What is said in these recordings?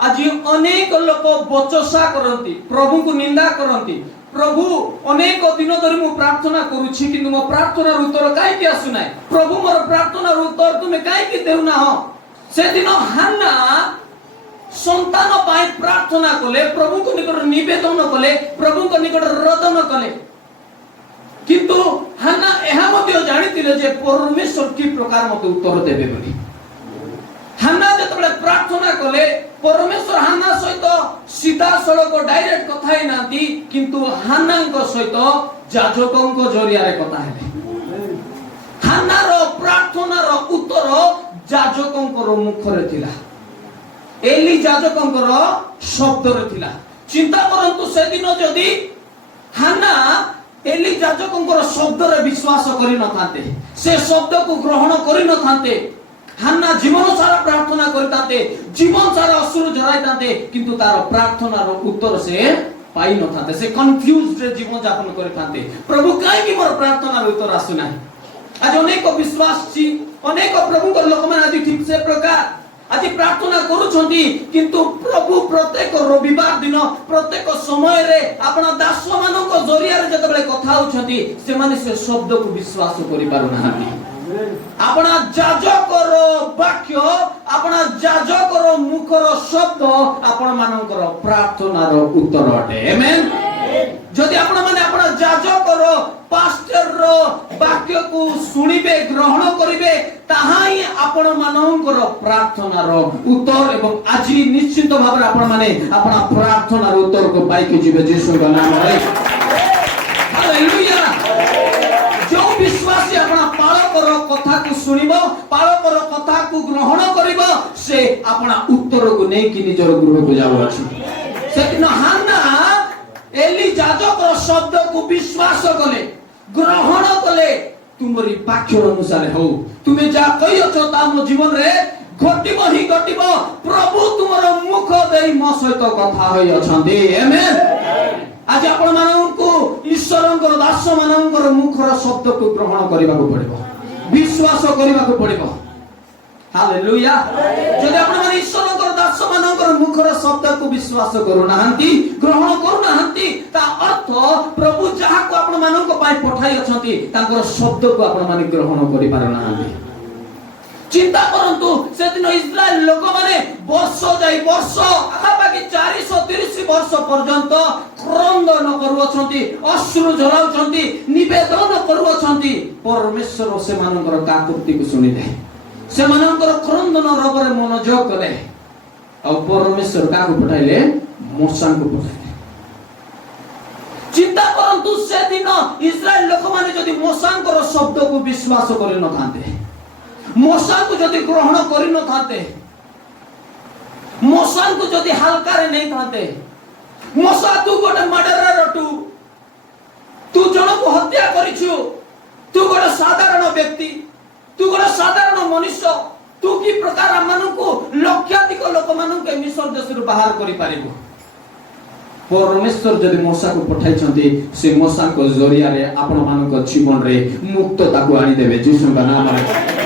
आज अनेक लोक बचसा करती, प्रभु को निंदा करती। प्रभु अनेक दिन धरी मु प्रार्थना करूछि किंतु मो प्रार्थना उत्तर काहे आसु नाही। प्रभु मोर प्रार्थना उत्तर तुमे काहे देउ ना हो। से दिन हान्ना संतान पाए प्रार्थना कले, प्रभु को निकट निवेदन कले, प्रभु को निकट रोदन कले, किंतु हान्ना एहा मध्ये जानितिले जे परमेश्वर की प्रकार मते उत्तर देबे बोली। हान्ना जतबे प्रार्थना कले परमेश्वर हान्ना सहित सीधा सड़क डायरेक्ट कथा ही नांती, किंतु हान्ना सहित याजकों जरिया रे कथा हेले। हान्ना रो प्रार्थना रो उत्तर याजकों मुख रे थिला, एली याजकों शब्द रे थिला। चिंता करंतु से दिन जदी हान्ना एली याजकों शब्द रे विश्वास करि न थाते, से शब्द को ग्रहण करि न थाते, हान्ना जीवन सारा प्रार्थना करताते, जीवन सारा असुर जराइताते, किंतु तार प्रार्थना रो उत्तर से पाई न थाते। से कंफ्यूज्ड रे जीवन यापन करताते। प्रभु काहे कि मोर प्रार्थना रो उत्तर आसु नाही। आज अनेक विश्वास छी, अनेक प्रभु को लोक माने आज ठीक से प्रकार आज प्रार्थना करूछंती, किंतु प्रभु प्रत्येक रविवार दिन प्रत्येक समय रे आपन दास मानक जरिया रे जतबे कथा होछंती, से माने से शब्द को विश्वास करि पारु नाहांती। अपना याजकर वाक्य, अपना याजकर मुखर शब्द आपण मानकर प्रार्थनार उत्तर अटे। आमेन। जदि आपण माने अपना याजकर पास्टर रो वाक्य को सुनिबे, ग्रहण करिवे, ताहाई आपण मानकर प्रार्थनार उत्तर। एवं आज निश्चित भाबरे आपण माने अपना प्रार्थनार उत्तर को पाई के जीवे यीशु का नाम रे। हालेलुया। जो विश्वासी अपना पालकर कथा को सुनिबो, पालकर कथा को ग्रहण करिबो, से अपना उत्तर को नै कि निजर गृह को जाबो अछि। सेदिन हान्ना एली याजकर शब्द को विश्वास कले, ग्रहण कले। तुमरी वाक्य अनुसार हो, तुमे जा कहियो ता मो जीवन रे घटिबो ही घटिबो। प्रभु तुमर मुख देई मो सहित कथा होई अछंती। आमेन। आज आपण माननको ईश्वरंकर दास मानकर मुखर शब्द को ग्रहण करबा को पड़िबो, विश्वास करबा को पड़िबो। हालेलुया। जदि आपण माने ईश्वरंकर दास मानकर मुखर शब्द को विश्वास करू नाहंती, ग्रहण करू नाहंती, ता अर्थ प्रभु जहा को आपण मानको पाई पठाई अछंती, तांकर शब्द को आपण माने ग्रहण करि पार नाहंती। चिंता करंतु से दिन इस्राएल लोक माने वर्ष जाई वर्ष आपाकी 430 वर्ष पर्यंत क्रंदन करूछंती, अश्रु झराउछंती, निवेदन करूछंती। परमेश्वर से मानकर काकुति को सुनिले, से मानकर क्रंदन रबरे मनोयोग कले, और परमेश्वर का को पठाइले, मूसा को पठाइले। चिंता करंतु से दिन इस्राएल लोक माने जदि मूसा को शब्द को विश्वास करि न थाते, मूसा को जदि ग्रहण करि न थाते, मूसा को जदि हल्का रे नहीं थाते, मूसा तू गोटे मर्डरर टू, तू जन को हत्या करिछु, तू गोटे साधारण व्यक्ति, तू गोटे साधारण मनुष्य, तू की प्रकार माननको लक्षाधिक लोक माननको मिस्र देश रु बाहर करि पारिबो। परमेश्वर जदि मूसा को पठाई छंती, से मूसा को जरिया रे आपण मानक जीवन रे मुक्तता को आनी देबे यीशु का नाम रे।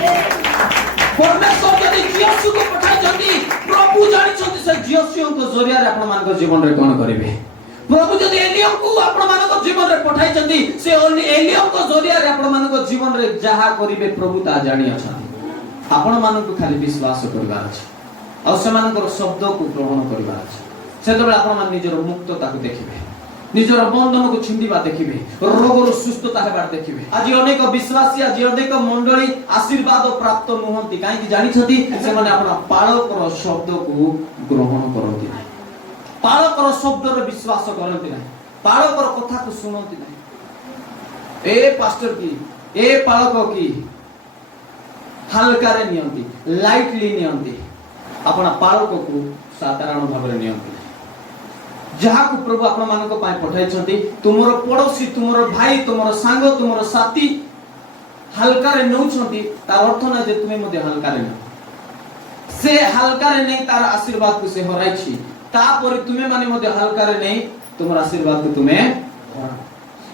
परमेश्वर जदि यीशु को पठाई छंती, प्रभु जानि छंती से यीशु को जरिया रे आपण मानक जीवन रे कोन करिवे। प्रभु जदि एलियम को आपण मानक जीवन रे पठाई छंती, से एलियम को जरिया रे आपण मानक जीवन रे जहा करिवे प्रभु ता जानि अछंती। आपण मानक खाली विश्वास करबार अछि, और से मानकर शब्द को ग्रहण करबार अछि। सेतबे आपण मान निजर मुक्तता को देखिबे, निजर बंधन को छिंडिबा देखिबे, रोगर सुस्थता हेबार देखिबे। आज अनेक विश्वासी, आज अनेक मंडली आशीर्वाद प्राप्त नहंती, काहे कि जानि छथि से माने आपण पालकर शब्द को ग्रहण करंती नै, पालकर शब्द रे विश्वास करंती नै, पालकर कथा को सुनंती नै। ए पास्टर की, ए पालक की हल्का रे नियंती, लाइटली नियंती, आपण पालक को साधारण भाव रे नियंती। जहा को प्रभु आपण मानक पाए पठाई छथि, तुमरो पड़ोसी, तुमरो भाई, तुमरो सांग, तुमरो साथी हल्का रे नउ छथि, तार अर्थ नै जे तुमे मध्ये हल्का रे न, से हल्का रे नै तार आशीर्वाद को से हराई छी, ता पर तुमे माने मध्ये हल्का रे नै तुमरो आशीर्वाद को तुमे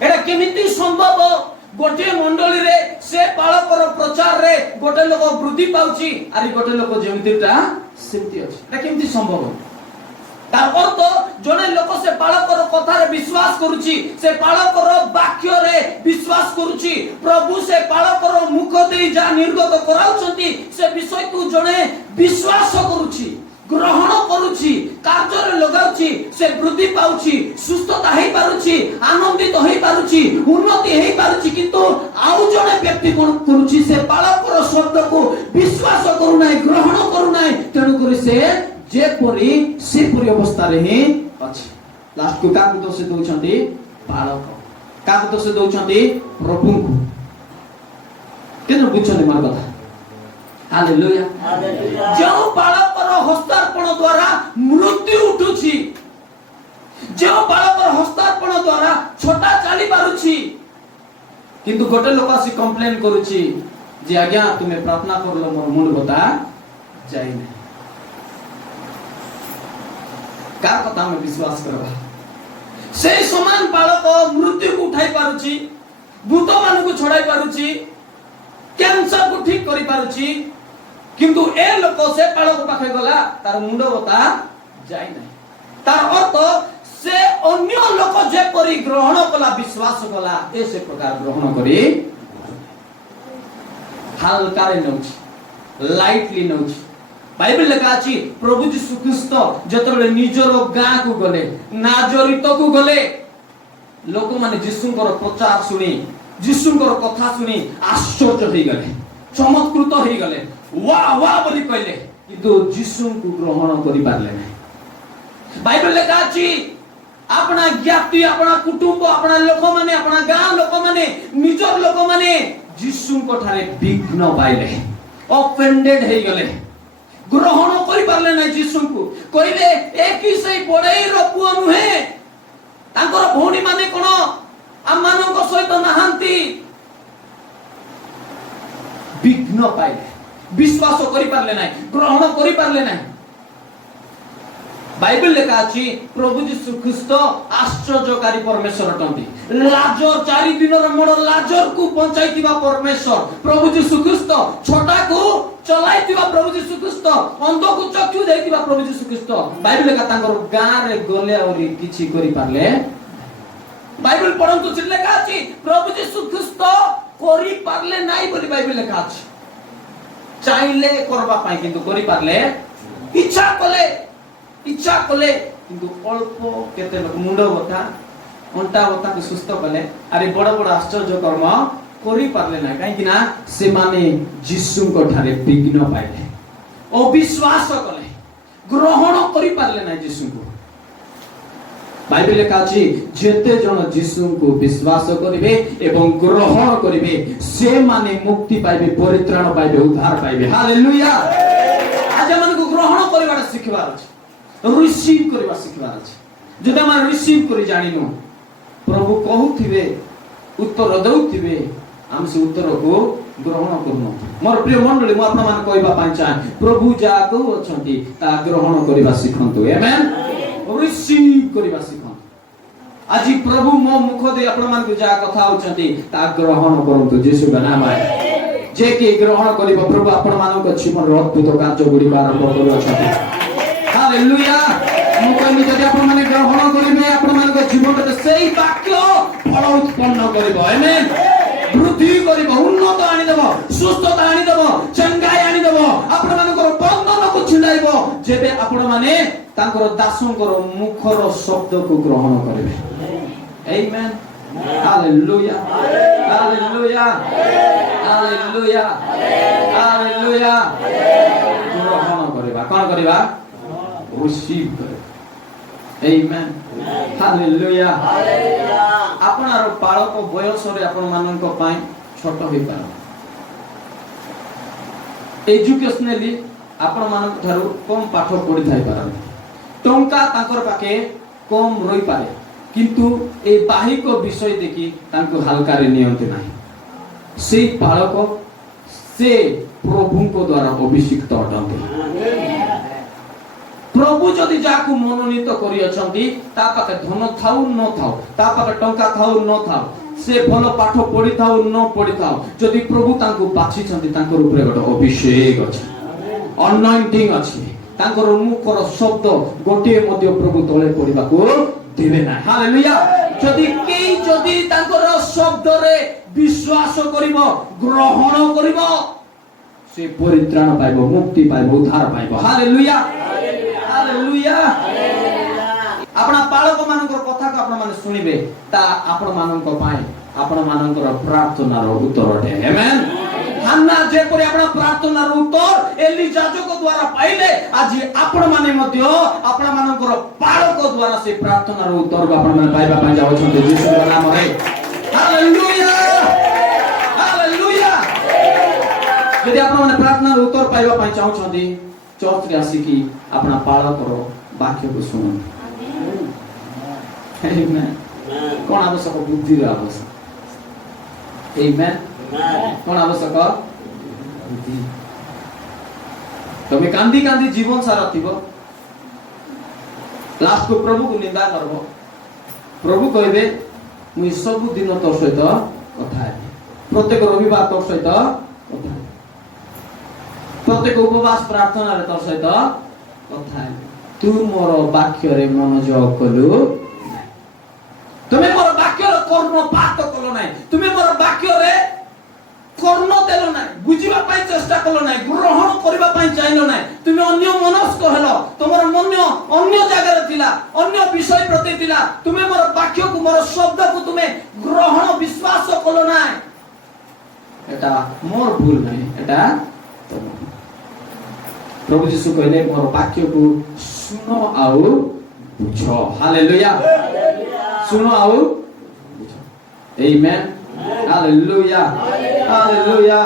एटा केमिति संभव। गोटे मंडली रे से पालकर प्रचार रे गोटे लोक वृद्धि पाउची, आरि गोटे लोक जेमितिटा सेमति अछि, एटा केमिति संभव। তার অর্থ জনে লোক সে বালকর কথারে বিশ্বাস করুছি, সে বালকর বাক্যরে বিশ্বাস করুছি, প্রভু সে বালকর মুখ দেই যা নির্গত করাউছন্তি সে বিষয়কু জনে বিশ্বাস করুছি, গ্রহণ করুছি, কার্যরে লগাউছি, সে বৃদ্ধি পাউছি, সুস্থতা হেই পারুছি, আনন্দিত হেই পারুছি, উন্নতি হেই পারুছি। কিন্তু আউ জনে ব্যক্তি কোন করুছি সে বালকর শব্দকু বিশ্বাস করু নাই, গ্রহণ করু নাই, তেণু করে সে যেপরি সেপরি অবস্থাରେ ହିଁ ଅଛି। ଲାଷ୍ଟକୁ କାହାକୁ ଦୋଷ ଦଉଛନ୍ତି? ବାଳକ। କାହାକୁ ଦୋଷ ଦଉଛନ୍ତି? ପ୍ରଭୁଙ୍କୁ। କେନ ବୁଝଛନ୍ତି ମୋର କଥା? ହାଲେଲୁୟା। ଯେଉଁ ବାଳକର ହସ୍ତାର୍ପଣ ଦ୍ୱାରା ମୃତ୍ୟୁ ଉଠୁଛି, ଯେଉଁ ବାଳକର ହସ୍ତାର୍ପଣ ଦ୍ୱାରା ଛୋଟା ଚାଲି ପାରୁଛି, କିନ୍ତୁ ଗୋଟେ ଲୋକ ଆସି କମ୍ପ୍ଲେନ୍ କରୁଛି ଯେ ଆଜ୍ଞା ତୁମେ ପ୍ରାର୍ଥନା କରିଲ ମୋର ମୁଣ୍ଡ ବତା ଯାଇନି। कार कथा में विश्वास करबा? से समान बालक मृत्यु को उठाई पारुची, भूत मान को छड़ाई पारुची, कैंसर को ठीक करी पारुची, किंतु ए लोक से बालक पाखे गला तार मुंड बता जाय नै। तार अर्थ से अन्य लोक जे परि ग्रहण कला, विश्वास कला, ए से प्रकार ग्रहण करी हल्का रे नउची, लाइटली नउची। बाइबल लिखा अछि प्रभु यीशु ख्रीस्त जतबेले निजर गाँ को गले, नाजरित को गले, लोक माने यीशुଙ୍କର प्रचार सुनी, यीशुଙ୍କର कथा सुनी आश्चर्य होई गले, चमत्कृत होई गले, वाह वाह बोली कहले, किंतु यीशु को ग्रहण करि पारले नै। बाइबल लिखा अछि अपना ज्ञाति, अपना कुटुंब, अपना लोक माने, अपना गाँ लोक माने, निजर लोक माने यीशुଙ୍କ ठारे विघ्न पाइले, ऑफेंडेड होई गले, ग्रहण करि पारले नै यीशु को। कहले एक ही सही बड़ई रो पुआ नुहे, तांकर भौणी माने कोन हम मानक सहित नहांती, विघ्न पाइले, विश्वास करि पारले नै, ग्रहण करि पारले नै। बाइबल लिखा अछि प्रभु यीशु ख्रीस्त आश्चर्यकारी परमेश्वर अटंती। लाजर 4 दिनर मोर लाजर को बंचाइतिबा परमेश्वर प्रभु यीशु ख्रीस्त, छोटा को चलाइतिबा प्रभु यीशु ख्रीस्त, अंध को चक्षु देइतिबा प्रभु यीशु ख्रीस्त। बाइबल लिखा तांकर गाँ रे गले और किछि करि पारले। बाइबल पढंतु से लिखा अछि प्रभु यीशु ख्रीस्त करि पारले नाइ बोली बाइबल लिखा अछि। चाइले करबा पाई किंतु करि पारले, इच्छा कले किंतु अल्प केते लोक मुंड बता, अंटा बता को सुस्त कले, अरे बड़ बड़ आश्चर्य कर्म करि पारले ना, काहे कि ना से माने यीशु को ठारे विघ्न पाइले, अविश्वास कले, ग्रहण करि पारले ना यीशु को। बाइबल लिखा अछि जेते जन यीशु को विश्वास करिवे एवं ग्रहण करिवे से माने मुक्ति पाइबे, परित्राण पाइबे, उद्धार पाइबे। हालेलुया। आज मन को ग्रहण करिवाटा सिखबार अछि, रिसीव करबा सिखबार अछि। जदि हम रिसीव करि जानिनु, प्रभु कहउथिबे, उत्तर दउथिबे, हम से उत्तर को ग्रहण करनु। मोर प्रिय मंडली, मो आपन मान कहबा पाइ चाहे प्रभु जा कहउ अछंती ता ग्रहण करबा सिखंतु। आमेन। रिसीव करबा सिखंतु। আজি प्रभु मो मुख दे आपन मान को जा कथा होचंती ता ग्रहण करंतु यीशु का नाम है। जे के ग्रहण करिबो प्रभु आपन मान को जीवन रो अद्भुत कार्य गुडी आरंभ करू अछंती। हालेलुया। मो कहनी जदि आपन माने ग्रहण करिबे आपन मान को जीवन रे सेही वाक्य फल उत्पन्न करिबो। आमेन। वृद्धि करिबो, उन्नत आनी देबो, सुस्थता आनी देबो, चंगाई आनी देबो, आपन मान को बंधन को छिडाइबो जेबे आपन माने तांकर दासंकर मुखर शब्द को ग्रहण करिबे। आमेन। हालेलुया। हालेलुया। हालेलुया। हालेलुया। ग्रहण करिबा, कोन करिबा? रिसीव करे। आमेन। हालेलुया। आपनार बालक बयस रे आपन मानन को पाई छोट होई पार, एजुकेशनली आपन मानन थारु कम पाठ पढि थाई पारन, टंका तांकर पाके कम रही पारे, किंतु ए बाहिक विषय देखि तांको हल्का रे नियंत्रण नाही। से बालक से प्रभुको द्वारा अभिषिक्त अटंती। प्रभु जदि जाकु मनोनीत करि अछंती ता पाके धन थाउ न थाउ, ता पाके टंका थाउ न थाउ, से भल पाठ पढि थाउ न पढि थाउ, जदि प्रभु तांको बाछि छंती तांकर ऊपर गोटे अभिषेक अछि, अनॉइंटिंग अछि, ତାଙ୍କର ମୁଖର ଶବ୍ଦ ଗୋଟିଏ ମଧ୍ୟ ପ୍ରଭୁ ତଳେ ପଡ଼ିବାକୁ ଦେବେ ନାହିଁ। ହାଲେଲୁୟା। ଯଦି ତାଙ୍କର ଶବ୍ଦରେ ବିଶ୍ୱାସ କରିବ, ଗ୍ରହଣ କରିବ, ସେ ପରିତ୍ରାଣ ପାଇବ, ମୁକ୍ତି ପାଇବ, ଉଦ୍ଧାର ପାଇବ। Hallelujah hallelujah. ଆପଣ ବାଳକ ମାନଙ୍କର କଥାକୁ ଆପଣ ମାନେ ଶୁଣିବେ, ତା ଆପଣ ମାନଙ୍କ ପାଇଁ ଆପଣ ମାନଙ୍କର ପ୍ରାର୍ଥନାର ଉତ୍ତର ଅଟେ। ଆମେନ୍। ହାନ୍ନା ଯେପରି ଆପଣ ପ୍ରାର୍ଥନାର ଉତ୍ତର ଏଲି ଯାଜକ ଦ୍ୱାରା ପାଇଲେ, ଆଜି ଆପଣ ମାନେ ମଧ୍ୟ ଆପଣ ମାନଙ୍କର ବାଳକ ଦ୍ୱାରା ସେ ପ୍ରାର୍ଥନାର ଉତ୍ତରକୁ ଆପଣ ମାନେ ପାଇବା ପାଇଁ ଯାଉଛନ୍ତି ଯୀଶୁଙ୍କ ନାମରେ। Hallelujah hallelujah. ଯଦି ଆପଣ ମାନେ ପ୍ରାର୍ଥନାର ଉତ୍ତର ପାଇବା ପାଇଁ ଚାହୁଁଛନ୍ତି, ଚର୍ଚ୍ଚରେ ଆସିକି ଆପଣ ବାଳକର ବାକ୍ୟକୁ ଶୁଣନ୍ତୁ। ଆମେନ୍। କଣ ଆବଶ୍ୟକ? ବୁଦ୍ଧିର ଆବଶ୍ୟକ। ଆମେନ୍। କଣ ଆବଶ୍ୟକ? ବୁଦ୍ଧି। ତମେ କାନ୍ଦି କାନ୍ଦି ଜୀବନ ସାରା ଥିବ, ଲାଷ୍ଟକୁ ପ୍ରଭୁକୁ ନିନ୍ଦା କରିବ, ପ୍ରଭୁ କହିବେ ମୁଁ ସବୁ ଦିନ ତୋ ସହିତ କଥା ହେବି, ପ୍ରତ୍ୟେକ ରବିବାର ତୋ ସହିତ କଥା ହେବି, ପ୍ରତ୍ୟେକ ଉପବାସ ପ୍ରାର୍ଥନାରେ ତୋ ସହିତ କଥା ହେବି, ତୁ ମୋର ବାକ୍ୟରେ ମନୋଯୋଗ କଲୁ ନାହିଁ, ତୁମେ ମୋର ବାକ୍ୟର କର୍ଣ୍ଣପାତ କଲ ନାହିଁ, ତୁମେ ମୋର ବାକ୍ୟରେ କର୍ଣ୍ଣ ଦେଲ ନାହିଁ, ବୁଝିବା ପାଇଁ ଚେଷ୍ଟା କଲ ନାହିଁ, ଗ୍ରହଣ କରିବା ପାଇଁ ଚାହିଁଲ ନାହିଁ, ତୁମେ ଅନ୍ୟ ମନସ୍କ ହେଲ, ତୁମର ମନ ଅନ୍ୟ ଜାଗାରେ ଥିଲା, ଅନ୍ୟ ବିଷୟ ପ୍ରତି ଥିଲା, ତୁମେ ମୋର ବାକ୍ୟକୁ, ମୋର ଶବ୍ଦକୁ ତୁମେ ଗ୍ରହଣ ବିଶ୍ୱାସ କଲ ନାହିଁ। এটা ମୋର ଭୁଲ ନାହିଁ, এটা ତମ। ପ୍ରଭୁ ଯୀଶୁ କହିଲେ ମୋର ବାକ୍ୟକୁ ଶୁଣ ଆଉ ବୁଝ। ହାଲେଲୁୟା। ଶୁଣ ଆଉ ବୁଝ। ଆମେନ୍। Hallelujah hallelujah.